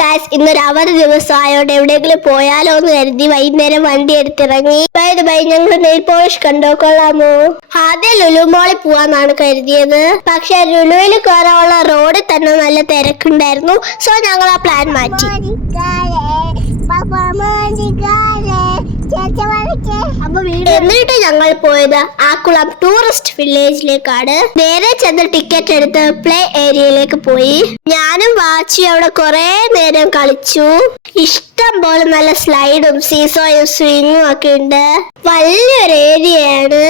Guys, ഇന്നൊരു അവധി ദിവസമായോണ്ട് എവിടെയെങ്കിലും പോയാലോ എന്ന് കരുതി വൈകുന്നേരം വണ്ടി എടുത്തിറങ്ങി. ഞങ്ങൾ നെയിൽ പോളിഷ് കണ്ടോ, കൊള്ളാമോ? ആദ്യം ലുലു മോളിൽ പോവാന്നാണ് കരുതിയത്. പക്ഷെ ലുലുവിൽ കയറാനുള്ള റോഡിൽ തന്നെ നല്ല തിരക്കുണ്ടായിരുന്നു. സോ ഞങ്ങൾ ആ പ്ലാൻ മാറ്റി. എന്നിട്ട് ഞങ്ങൾ പോയത് ആക്കുളം ടൂറിസ്റ്റ് വില്ലേജിലേക്കാണ്. നേരെ ചെന്ന് ടിക്കറ്റ് എടുത്ത് പ്ലേ ഏരിയയിലേക്ക് പോയി. ഞാനും വാച്ചി അവിടെ കുറെ നേരം കളിച്ചു. ഇഷ്ടം പോലെ നല്ല സ്ലൈഡും സീസോയും സ്വിങ്ങും ഒക്കെ ഉണ്ട്. വലിയൊരു ഏരിയയാണ്.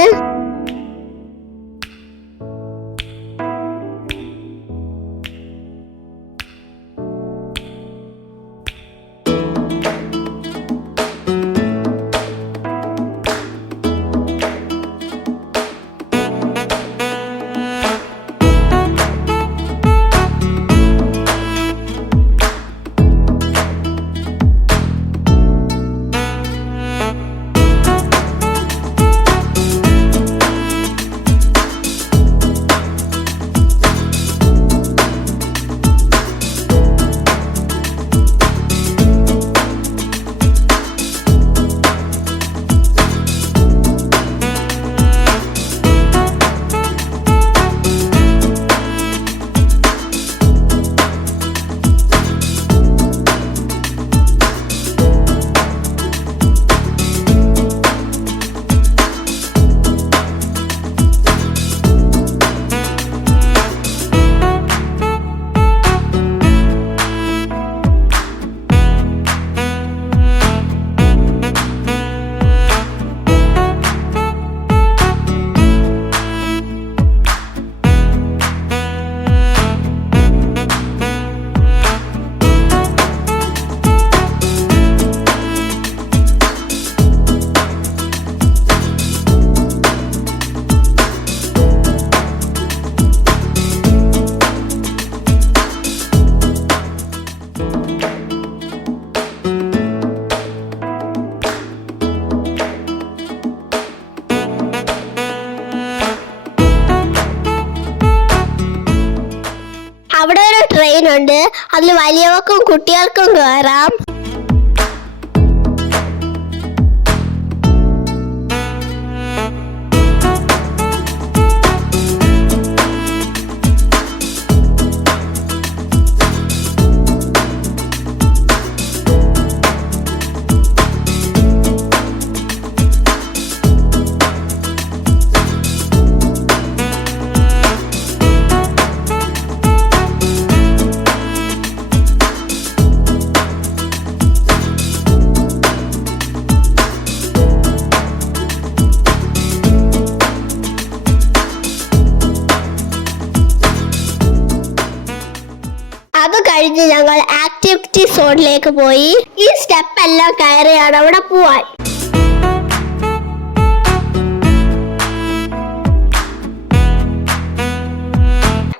അവിടെ ഒരു ട്രെയിൻ ഉണ്ട്. അതിൽ വലിയവർക്കും കുട്ടികൾക്കും കയറാം. അത് കഴിഞ്ഞ് ഞങ്ങൾ ആക്ടിവിറ്റി സോണിലേക്ക് പോയി. ഈ സ്റ്റെപ്പ് എല്ലാം കയറിയാണ് അവിടെ പോവാൻ.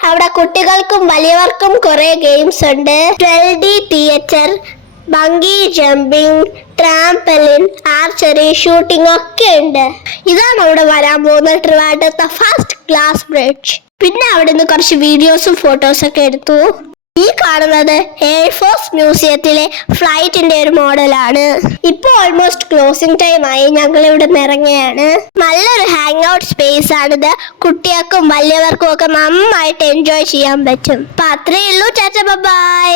അവിടെ കുട്ടികൾക്കും വലിയവർക്കും കുറെ ഗെയിംസ് ഉണ്ട്. 12D theatre, bungee jumping, trampoline, archery, shooting ഒക്കെ ഉണ്ട്. ഇതാണ് അവിടെ വരാൻ പോകുന്ന ട്രിവാൻഡ്രത്തെ ഫസ്റ്റ് ഗ്ലാസ് ബ്രിഡ്ജ്. പിന്നെ അവിടെ നിന്ന് കുറച്ച് വീഡിയോസും ഫോട്ടോസും ഒക്കെ എടുത്തു. ഈ കാണുന്നത് എയർഫോഴ്സ് മ്യൂസിയത്തിലെ ഫ്ലൈറ്റിന്റെ ഒരു മോഡലാണ്. ഇപ്പൊ ഓൾമോസ്റ്റ് ക്ലോസിംഗ് ടൈം ആയി. ഞങ്ങൾ ഇവിടെ നിന്ന് ഇറങ്ങിയാണ്. നല്ലൊരു ഹാങ് ഔട്ട് സ്പേസ് ആണിത്. കുട്ടികൾക്കും വലിയവർക്കും ഒക്കെ നന്നായിട്ട് എൻജോയ് ചെയ്യാൻ പറ്റും. അപ്പൊ അത്രയേ ഉള്ളൂ. ടാറ്റ ബൈ.